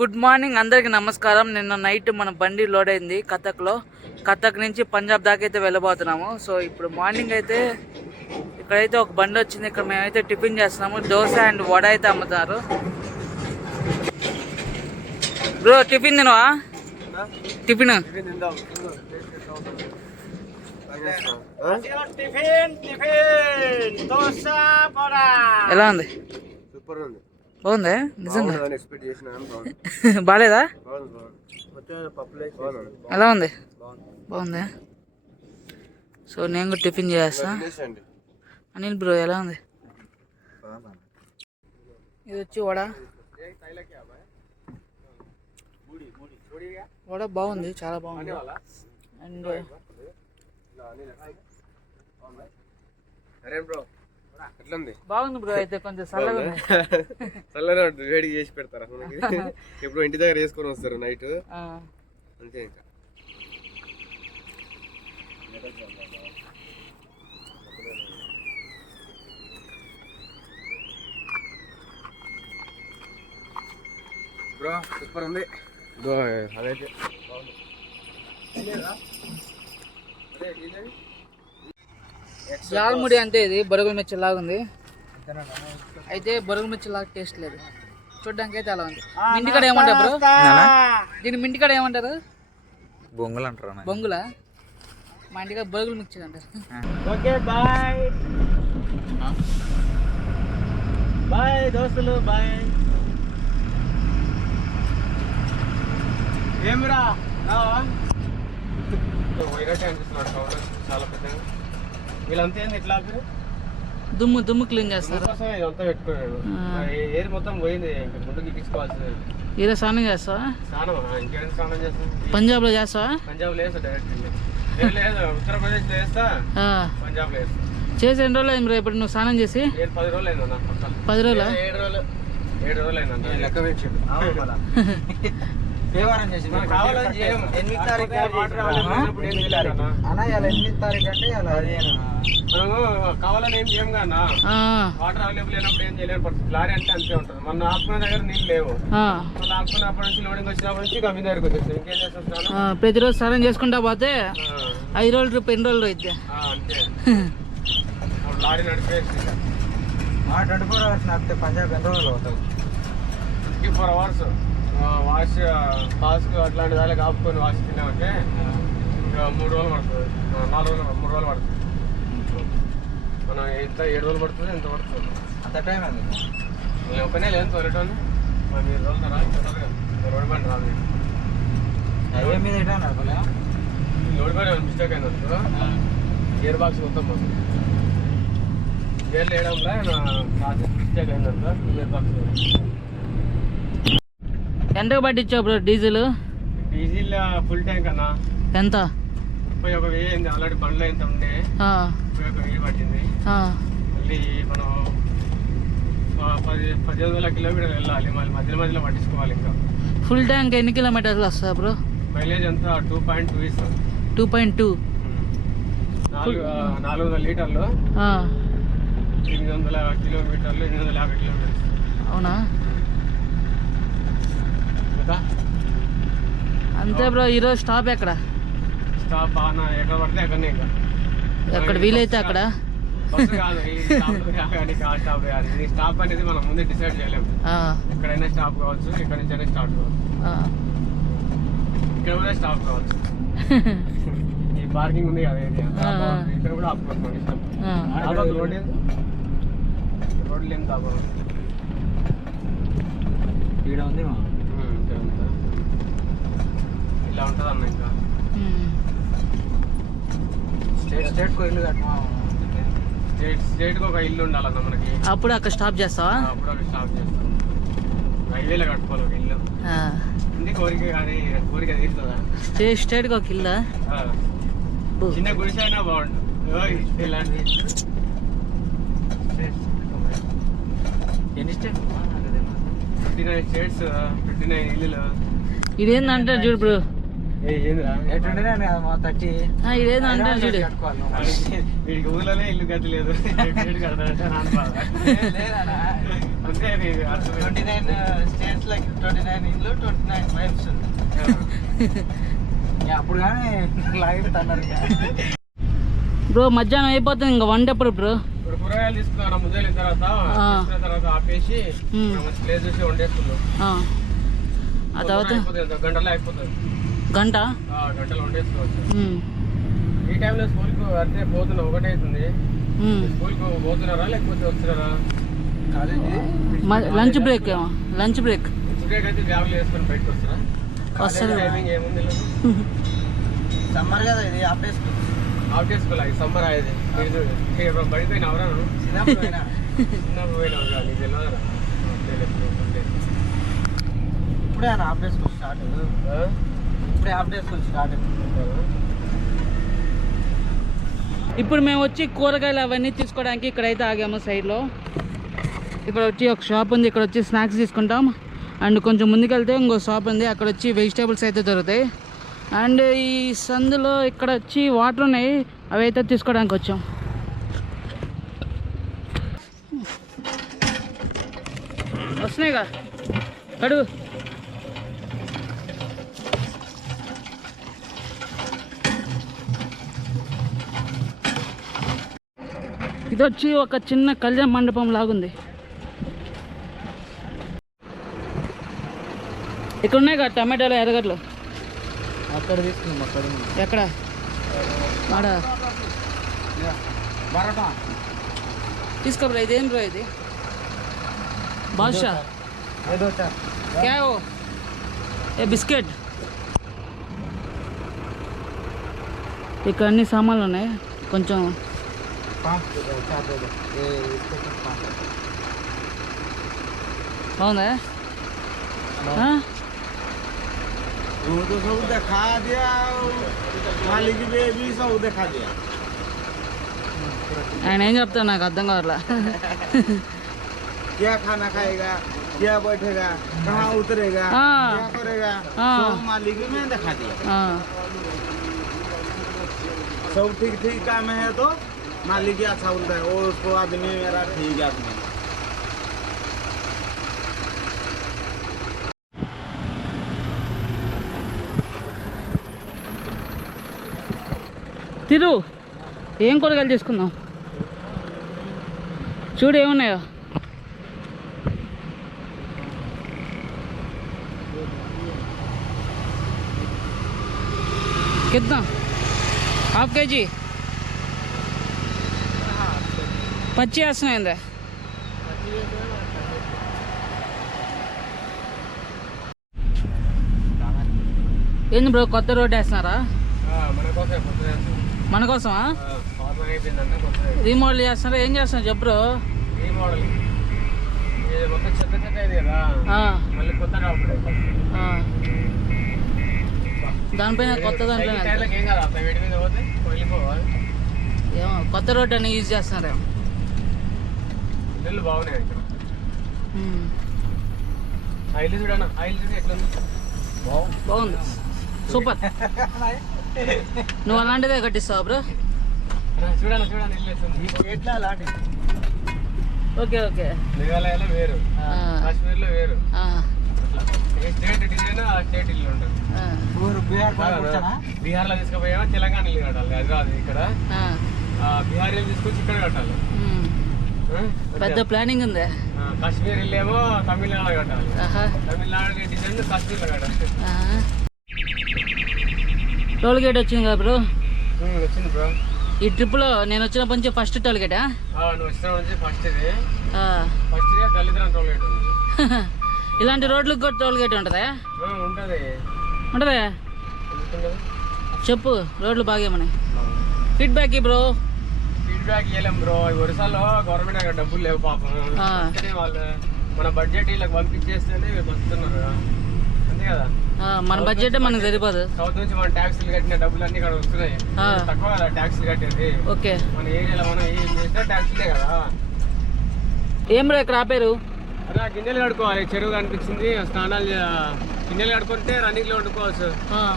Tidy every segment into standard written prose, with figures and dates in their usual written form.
Good morning అందరికి నమస్కారం. నిన్న నైట్ మన బండి లోడ్ అయింది కథక్ నుంచి పంజాబ్ దాకా అయితే వెళ్ళబోతున్నాము. సో ఇప్పుడు మార్నింగ్ అయితే ఇక్కడైతే ఒక బండి వచ్చింది. ఇక్కడ మేమైతే టిఫిన్ చేస్తున్నాము. దోశ అండ్ వడ అయితే అమ్ముతారు. బ్రో టిఫిన్ తినవా? టిఫిన్ ఎలా ఉంది? సూపర్ ఉంది. బాగుందా? నిజంగా బాగాలేదా? ఎలా ఉంది? బాగుందా? సో నేను కూడా టిఫిన్ చేస్తా. అనిల్ బ్రో ఎలా ఉంది? ఇది వచ్చి వడ బాగుంది, చాలా బాగుంది. అండ్ బాగుంది బ్రో. అయితే కొంచెం చల్లగా వేడి చేసి పెడతారా? ఇప్పుడు ఇంటి దగ్గర వేసుకొని వస్తారు నైట్ అంతే. ఇంకా బ్రో సూపర్ ఉంది బ్రో. అదైతే జాల్ముడి అంటే ఇది బొరుగుల మిర్చి లాగా ఉంది. అయితే బొరుగుల మిర్చి లాగా టేస్ట్ లేదు, చూడడానికి అయితే అలా ఉంది. మింటికాడ ఏమంటారు బ్రో? దీని మింటికాడ ఏమంటారు? బొంగులు అంటారు. బొంగుల? మా ఇంటికాడ బొరుగుల మిర్చి అంటారు. ఓకే బాయ్ బాయ్ దోస్తులు, బాయ్. ఏమిరా చాలా పెద్దగా వీళ్ళంతా ఏంది ఇట్లా దుమ్ము క్లీన్ చేస్తారు. ఇదంతా పెట్టుకున్నాడు. ఏది మొత్తం పోయింది. ఇంకా ముందుకు ఎక్కించుకోవాల్సింది. ఈరోజు స్నానం చేస్తావా? స్నానం ఇంకేం స్నానం చేస్తాం? పంజాబ్ లో చేస్తావా? పంజాబ్ లేదు, డైరెక్ట్ లేదు. ఉత్తరప్రదేశ్ లో వేస్తా, పంజాబ్ లో వేస్తా. చేసి ఎన్ని రోజులు అయింది ఇప్పుడు నువ్వు స్నానం చేసి? 10 రోజులు అయిందన్న. 10 రోజులా? 7 రోజులు అయిందన్న. లెక్క పెంచాడు. కావాలని 8 తారీఖు కావాలని ఏం చేయం కన్నా. వాటర్ అవైలబుల్ అయినప్పుడు ఏం చేయలేము. లారీ అంటే అంతే ఉంటుంది. మన ఆపుకునే దగ్గర నీళ్ళు లేవు. మళ్ళీ ఆపుకున్నప్పటి నుంచి లోడింగ్ వచ్చినప్పటి నుంచి కమ్మి దగ్గరకు వచ్చేస్తాం. ఇంకేం చేస్తాం? ప్రతిరోజు స్నానం చేసుకుంటా పోతే 5 రోజులు 10 రోజులు అయితే అంతే. లారీ నడిపేసి 24 hours నడిపితే పంజాబ్ ఎన్ని రోజులు అవుతుంది? 24 hours వాష్ పాస్కు అట్లాంటి దానికి ఆపుకొని వాష్ తిన్నామంటే ఇంకా 3 రోజులు పడుతుంది. 3 రోజులు పడుతుంది. మనం ఎంత 7 రోజులు పడుతుంది, ఎంత పడుతుంది అంత టైం అండి. నేను ఒకనే లేదు తోలేటోని. మీరు రోజులు రోడ్ బండి రాదు. హైవే మీద రోడ్ బండి మిస్టేక్ అయింది అనుకో, గేర్ బాక్స్ మొత్తం పోతుంది. గేర్లు వేయడంలో మిస్టేక్ అయింది అనుకో, గేర్ బాక్స్. ఎంతకు పట్టించావు bro diesel? Diesel full tank అన్న ఎంత? 31,000 అయింది. ఆల్రెడీ బండ్లో ఎంత ఉండే 31,000 పట్టింది. మళ్ళీ మనం 15,000 కిలోమీటర్లు వెళ్ళాలి. మళ్ళీ మధ్యలో పట్టించుకోవాలి. ఇంకా ఫుల్ ట్యాంక్ ఎన్ని కిలోమీటర్లు వస్తా బ్రో? మైలేజ్ అంతా 2.2 ఇస్తాం. 2.2 400 లీటర్లు 800 కిలోమీటర్లు 850 కిలోమీటర్లు. అవునా? అంతే బ్రో. ఈరోజు స్టాప్ ఎక్కడ? స్టాప్ ఎక్కడ పడితే అక్కడనే. ఇంకా ఎక్కడ వీలైతే అక్కడ. బస్సు కాదు, ఈ స్టాప్ కాదు. ఈ స్టాప్ అనేది మనం ముందే డిసైడ్ చేయలేము. ఎక్కడైనా స్టాప్ కావచ్చు, ఇక్కడ నుంచి అయినా స్టార్ట్ కావచ్చు, ఇక్కడ కూడా స్టాప్ కావచ్చు. ఈ పార్కింగ్ ఉంది కదా, ఇక్కడ కూడా ఆపుకోవచ్చు ఇష్టం. రోడ్లు ఏం తాప ఇక్కడ ఉంది. ఇలా ఉంటుంది అన్న. ఇంకా స్టేట్కి ఇల్లు కట్టమా? స్టేట్కి ఒక ఇల్లు ఉండాలన్న మనకి. అప్పుడు అక్కడ స్టాప్ చేస్తావా? అప్పుడు అక్కడ స్టాప్ చేస్తాం. హైవేలో కట్టుకోవాలి ఒక ఇల్లు. ఉంది కోరిక, కానీ కోరిక తీరుతుందా? స్టేట్కి ఒక ఇల్లా? చిన్న గుడిసె అయినా బాగుంటుంది. ఇలాంటి ఎన్ని స్టేట్? 59 స్టేట్స్, 59 ఇల్లులు. ఇదేందంటారు చూడు బ్రో. ఇదేదో అంటారు చూడు, వీడికి ఊళ్ళోనే ఇల్లు గతి లేదు. అంతే అది 29 స్టేట్స్ లైక్ 29 ఇండ్లు 29 వైఫ్స్. అప్పుడు కానీ లైవ్ అన్నారు బ్రో. మధ్యాహ్నం అయిపోతుంది ఇంకా వంట ఎప్పుడు బ్రో? ఇప్పుడు కూరగాయలు తీసుకున్నాం ముందు తర్వాత ఆపేసి ప్లేస్ చూసి వండేసుకున్నాం. ఆ తర్వాత గంటలో అయిపోతుంది. గంటలు వండేసుకోవచ్చు. ఈ టైంలో స్కూల్కి అంటే పోతున్నా 1 అవుతుంది. స్కూల్కి పోతున్నారా లేకపోతే వస్తున్నారా? లంచ్ బ్రేక్ అయితే బ్యాగులు వేసుకొని బయటకు వస్తారా? టైమింగ్ ఏముంది? సమ్మర్ కదా ఇది ఆఫ్ చేసుకోవాలి. సమ్మర్ అయ్యేది బడిపోయినా ఎవరా? చిన్నప్పుడు పోయినా నీకు తెలియదురా? ఇప్పుడే ఆఫ్ డే స్కూల్ స్టార్ట్. ఇప్పుడే ఆఫ్ డే స్కూల్ స్టార్ట్. ఇప్పుడు మేము వచ్చి కూరగాయలు అవన్నీ తీసుకోవడానికి ఇక్కడైతే ఆగాము సైడ్లో. ఇక్కడ వచ్చి ఒక షాప్ ఉంది. ఇక్కడ వచ్చి స్నాక్స్ తీసుకుంటాం. అండ్ కొంచెం ముందుకెళ్తే ఇంకో షాప్ ఉంది. అక్కడ వచ్చి వెజిటేబుల్స్ అయితే దొరుకుతాయి. అండ్ ఈ సందులో ఇక్కడ వచ్చి వాటర్ ఉన్నాయి. అవి అయితే తీసుకోవడానికి వచ్చాం. వస్తున్నాయిగా కడుగు. ఇది వచ్చి ఒక చిన్న కళ్యాణ మండపం లాగుంది. ఇక్కడ ఉన్నాయి కదా టమాటాలు, ఎర్రగడ్డలు. అక్కడ తీసుకున్నాం. అక్కడ ఎక్కడ? ఆడ తీసుకో బ్రో. ఇదేం బ్రో ఇది? బాదుషా క్యా హో? ఏ బిస్కెట్. ఇక్కడ అన్ని సామాన్లు ఉన్నాయి. కొంచెం బాగుందా? वो तो सब दिखा दिया, मालिक ने भी सब दिखा दिया. ఆయన ఏం చెప్తాను నాకు అర్థం కావట్లా. क्या खाना खाएगा, क्या बैठेगा, कहाँ उतरेगा, क्या करेगा, सब मालिक ने दिखा दिया. सब ठीक ठीक काम है तो मालिक अच्छा बोलता है. वो उसको आदमी मेरा ठीक आदमी. తిరు ఏం కూరగాయలు తీసుకుందాం? చూడు ఏమున్నాయో. कितना? हाफ केजी 50 అయిందా? ఏంది బ్రో కొత్త రోడ్ వేస్తున్నారా? మన కోసమా? రీమోడల్ చేస్తున్నారా? ఏం చేస్తున్నారు చెప్పు బ్రో. రీమోడల్ మొత్తం చెత్త అయింది కదా, మళ్ళీ కొత్త దానిపైన కొత్త దాంట్లో ఏమో కొత్త రోడ్ అని యూజ్ చేస్తున్నారేమో. ఇల్లు బాగున్నాయి. ఆయిల్ చూడన్నా, ఆయిల్ చూసి ఎట్లుంది? బాగుంది, సూపర్. నువ్వు అలాంటిదే కట్టిస్తావు బ్రో? చూడన్నా చూడండి ఇల్లు ఎట్లా అలాంటి. Okay okay. మేఘాలయలో వేరు, కాశ్మీర్లో వేరు. ఏ స్టేట్ డిజైన్ ఆ స్టేట్ ఇల్లు ఉంటుంది. బీహార్లో తీసుకుపోయామా తెలంగాణ ఇల్లు కట్టాలి. అది రాదు ఇక్కడ. బీహార్ తీసుకొచ్చి ఇక్కడ కట్టాలి. పెద్ద ప్లానింగ్ ఉంది. కాశ్మీర్ ఇల్లేమో తమిళనాడు కట్టాలి. తమిళనాడు డిజైన్ కాశ్మీర్లో కట్టాలి. టోల్ గేట్ వచ్చింది కదా బ్రో? వచ్చింది బ్రో. ఈ ట్రిప్లో నేను వచ్చినప్పటి నుంచి ఫస్ట్ టోల్ గేటా? నువ్వు వచ్చిన నుంచి ఫస్ట్ ఇది. ఫస్ట్ ఇదే దళిద్రం టోల్ గేట్ ఉంది. ఇలాంటి రోడ్లకు కూడా టోల్ గేట్ ఉంటుందా? ఉంటుంది. ఉంటుందా? చెప్పు రోడ్లు బాగేమని ఫీడ్బ్యాక్ బ్రో. ఫీడ్బ్యాక్ ఇవ్వలేం బ్రో. ఒరిస్సాలో గవర్నమెంట్ అక్కడ డబ్బులు లేవు పాపం. వాళ్ళు మన బడ్జెట్ వీళ్ళకి పంపించేస్తేనే బతుకుతున్నారు. అంతే కదా, మన బడ్జెట్ మనకు సరిపోదు. సౌత్ నుంచి మన ట్యాక్సీలు కట్టిన డబ్బులు అన్ని ఇక్కడ వస్తున్నాయి. తక్కువ కదా ట్యాక్సీలు కట్టేది. ఓకే, మన ఏరియాలో మనం ఏం చేసినా ట్యాక్సీలే కదా. ఏం బ్రో ఇక్కడ ఆపేరు? అలా గిన్నెలు కడుకోవాలి. చెరువు కనిపించింది, స్నానాలు గిన్నెలు కడుకుంటే రన్నింగ్ లో వండుకోవచ్చు.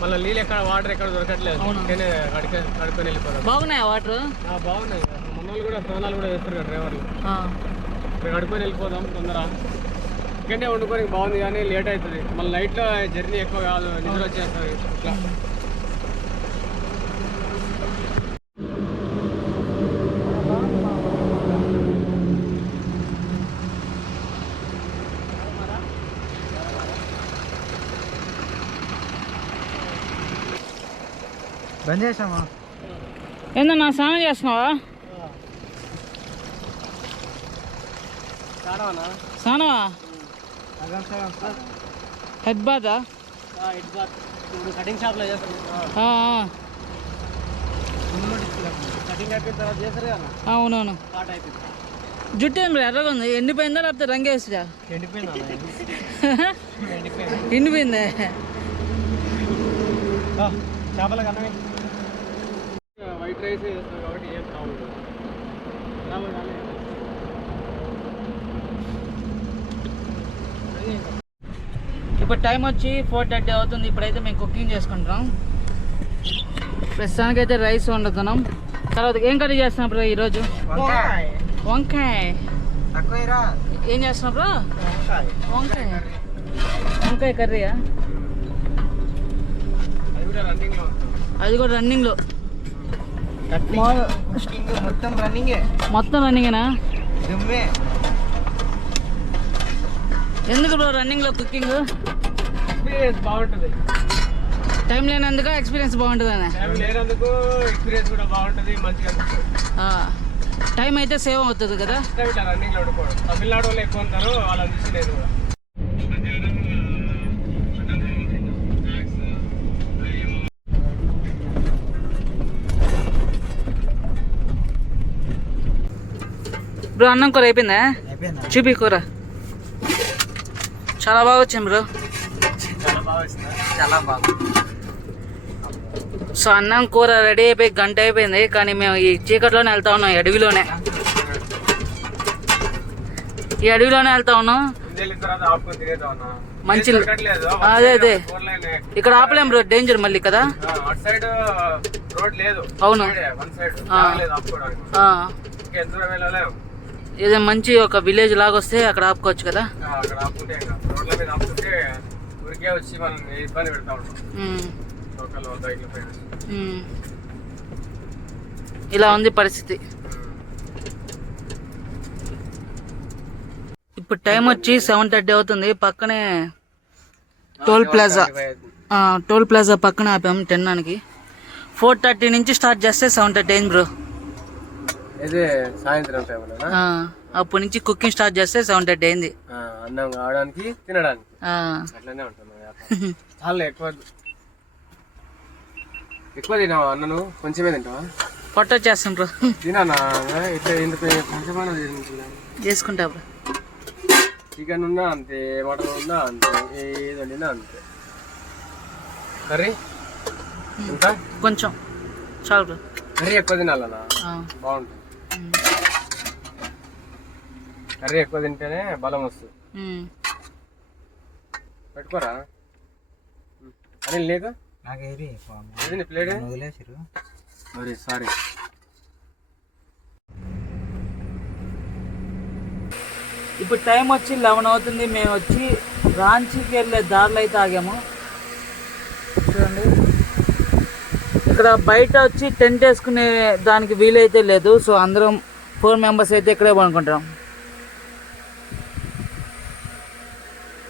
మళ్ళీ నీళ్ళు ఎక్కడ వాటర్ ఎక్కడ దొరకట్లేదు. కడుకొని వెళ్ళిపోతాం. బాగున్నాయా వాటర్? బాగున్నాయి. మన వాళ్ళు కూడా స్నానాలు కూడా చేస్తారు కదా డ్రైవర్లు. ఇక్కడ కడుక్కొని వెళ్ళిపోదాం తొందర. ఇక్కడనే వండుకొని బాగుంది కానీ లేట్ అవుతుంది. మళ్ళీ నైట్లో జర్నీ ఎక్కువ కాదు, నిద్ర వచ్చేస్తుంది ఇట్లా. బంద్ చేసామా? ఏందన్నా స్నానం చేస్తున్నావా? స్నానమా? హెడ్ బాతా? ఇప్పుడు కటింగ్ షాప్లో చేస్తాం. కటింగ్ అయిపోయిన తర్వాత చేస్తారు కదా. అవునవును. స్టార్ట్ అయిపోయింది. జుట్టు ఏం ఎర్రగా ఉంది, ఎండిపోయిందా లేకపోతే రంగేసిరా? ఎండిపోయిందా? ఎండిపోయిందే. చేపల కన్నా వైట్ రైస్ చేస్తాం కాబట్టి ఏం ప్రాబ్లం. ఇప్పుడు టైం వచ్చి 4:30 అవుతుంది. ఇప్పుడైతే మేము కుకింగ్ చేసుకుంటున్నాం. ప్రస్తుతానికైతే రైస్ వండుతున్నాం. తర్వాత ఏం కర్రీ చేస్తున్నాం బ్రో ఈరోజు? వంకాయ. ఏం చేస్తున్నాం బ్రో? వంకాయ కర్రీయా? అది కూడా రన్నింగ్లో. మొత్తం రన్నింగేనా? ఎందుకు బ్రో రన్నింగ్లో కుకింగ్? ఎక్స్పీరియన్స్ బాగుంటుంది. టైం లేనందుకు ఎక్స్పీరియన్స్ బాగుంటుంది అని. టైం లేనందుకు ఎక్స్పీరియన్స్ కూడా బాగుంటుంది, మంచిగా అనిపిస్తుంది. టైం అయితే సేవ్ అవుతుంది కదా. ఇట్లా రన్నింగ్లో వండుకోవడం. తమిళనాడు వాళ్ళు ఎక్కువ ఉంటారు, వాళ్ళని చూసి నేను కూడా. బ్రో అన్నం కూర అయిపోయిందా? చూపి కూర. చాలా బాగా వచ్చింది బ్రో. చాలా బాగా. సో అన్నం కూర రెడీ అయిపోయి గంట అయిపోయింది, కానీ మేము ఈ చీకట్లోనే వెళ్తా ఉన్నాం. ఈ అడవిలోనే వెళ్తా ఉన్నాం. మంచి అదే ఇక్కడ ఆపలేం బ్రో, డేంజర్ మళ్ళీ కదా. అవును. ఏదో మంచి ఒక విలేజ్ లాగా వస్తే అక్కడ ఆపుకోవచ్చు కదా. ఇలా ఉంది పరిస్థితి. ఇప్పుడు టైం వచ్చి 7:30 అవుతుంది. పక్కనే టోల్ ప్లాజా పక్కన ఆపాము తినడానికి. 4:30 నుంచి స్టార్ట్ చేస్తే 7:30 అయింది బ్రో. ఇదే సాయంత్రం టైంలో అప్పటి నుంచి కుకింగ్ స్టార్ట్ చేస్తే 7:30 అయింది. అన్నం కావడానికి తినడానికి అట్లనే ఉంటుంది. చాలా ఎక్కువ తినావా అన్నను? కొంచెమే తింటావా? పొట్ట వచ్చేస్తాం బ్రో. తినా ఇట్లా ఎందుకు కొంచెమైనా చేసుకుంటా బ్రో. చికెన్ ఉన్నా అంతే, మటన్ ఉన్నా అంతే, ఏది వండినా అంతే. కర్రీ ఇంకా కొంచెం చాలు బ్రో. కర్రీ ఎక్కువ తినాలన్నా బాగుంటుంది. కర్రీ ఎక్కువ తింటేనే బలం వస్తుంది. పెట్టుకోరా అని లేదు ప్లేట్. సారీ. ఇప్పుడు టైం వచ్చి 11 అవుతుంది. మేము వచ్చి రాంచీకి వెళ్ళే దారిలో అయితే ఆగాము. చూడండి, ఇక్కడ బయట వచ్చి టెంట్ వేసుకునే దానికి వీలైతే లేదు. సో అందరం 4 మెంబర్స్ అయితే ఇక్కడే పడుకుంటాం.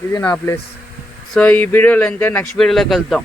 ఇది నా ప్లేస్. సో ఈ వీడియోలో అయితే నెక్స్ట్ వీడియోలోకి వెళ్తాం.